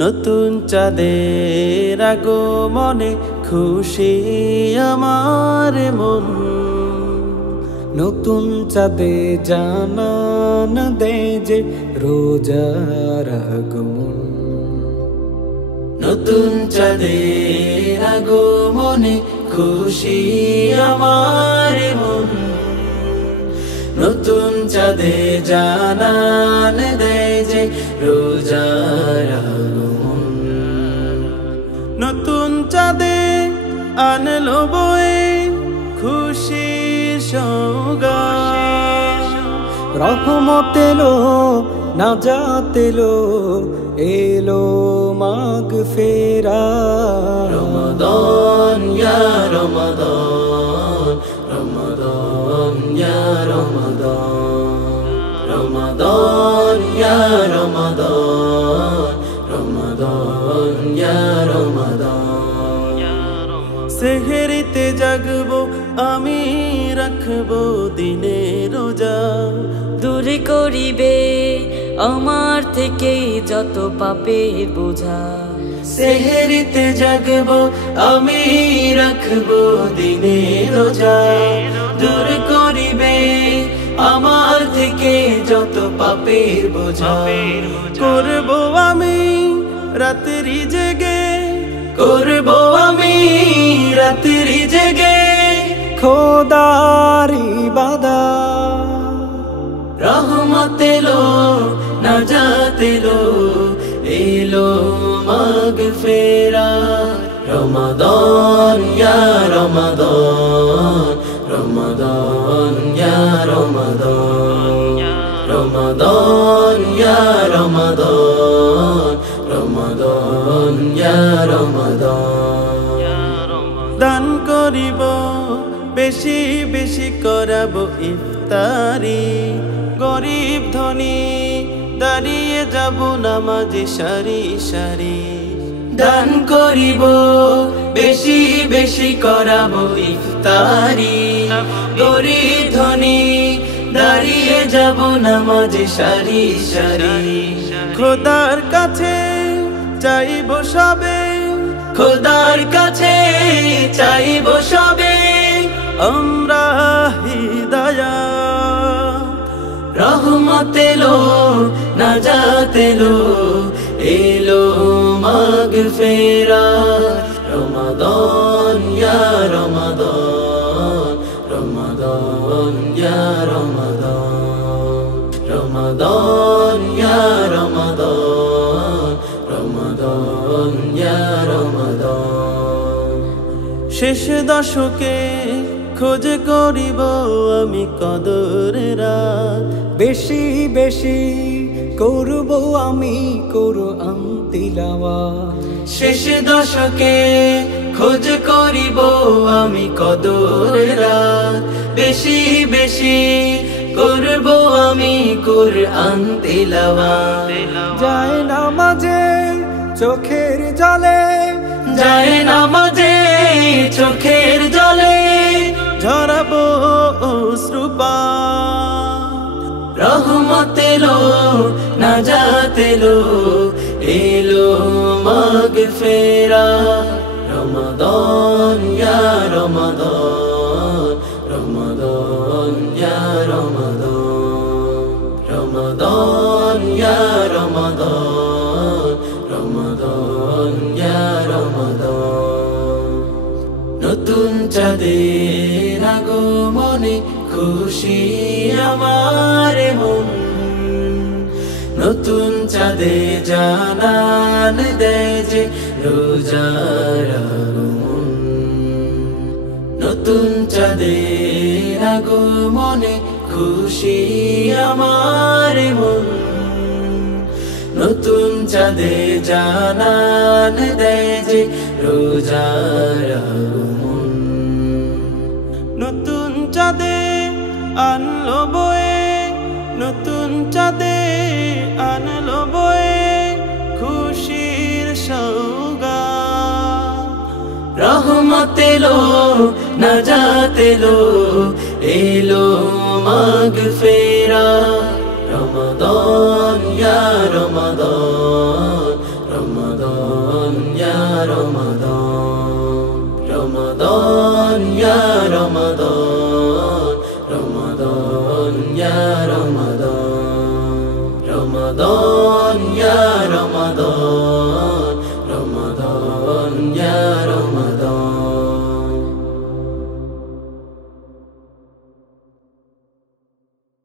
নতুন চাঁদের আগমনে খুশি আমার মন। নতুন চাঁদে জানান দেয় যে রোজার আগমন। নতুন চাঁদের আগমনে খুশি আমার মন। নতুন চাঁদে জানান দেয় যে রোজার আগমন। নতুন চাঁদে আনলো বয়ে খুশির সওগাত। রহমত এলো, নাজাত এলো, এলো মাগফিরাত। রমাদান ইয়া রমাদান, রমাদান ইয়া রমাদান, রমাদান ইয়া রমাদান, রমাদান ইয়া রমাদান। সেহরিতে জাগবো আমি, রাখবো দিনের রোজা। দূরে করিবে আমার থেকে যত পাপের বোঝা। সেহরিতে জাগবো আমি, রাখবো দিনের রোজা। দূর করিবে আমার থেকে যত পাপের বোঝা। করবো আমি রাত্রি জেগে, করবো আমি রাত্রি জেগে খোদার ইবাদত। রহমত এলো, নাজাত এলো, এলো মাগফিরাত। রমাদান ইয়া রমাদান, রমাদান ইয়া রমাদান, রমাদান ইয়া রমাদান, রমাদান ইয়া রমাদান। দান করিব বেশি বেশি করাবো ইফতারি। গরিব ধনী দাঁড়িয়ে যাব নামাজে সারি সারি। দান করিব বেশি বেশি করাবো ইফতারি। গরিব ধনী দাঁড়িয়ে যাব নামাজে সারি সারি। খোদার কাছে চাইব সবে, খোদার কাছে চাইব সবে আমরা হিদায়াত। রহমত এলো, নাজাত এলো, এলো মাগফিরাত। রমাদান ইয়া রমাদান, রমাদান ইয়া রমাদান, রমাদান ইয়া রমাদান, রমাদান ইয়া রমাদান। শেষ দশকে খোঁজ করিব আমি কদরের রাত। বেশি বেশি করব আমি কোরআন তিলাওয়াত। শেষ দশকে খোঁজ করিব আমি কদরের রাত। বেশি বেশি করব আমি কোরআন তিলাওয়াত। যায় নামাজে চোখের জলে, যায় নামাজে চোখের জলে ঝরাবো অশ্রুপাত। রহমত এলো, নাজাত এলো, এলো মাগফিরাত। রমাদান ইয়া রমাদান, রমাদান ইয়া রমাদান, রমাদান ইয়া রমাদান, রমাদান ইয়া রমাদান। নতুন চাঁদের আগমনে খুশি আমার মন। নতুন চাঁদে জানান দেয় যে রোজার আগমন। নতুন চাঁদের আগমনে খুশি আমার মন। নতুন চাঁদে জানান দেয় যে রোজার আগমন। নতুন চাঁদে আনলো বয়ে, নতুন চাঁদে আনলো বয়ে খুশির সওগাত। রহমত এলো, নাজাত এলো, এলো মাগফিরাত। রমাদান ইয়া রমাদান, রমাদান ইয়া রমাদান রমাদান ইয়া রমাদান রমাদান ইয়া রমাদান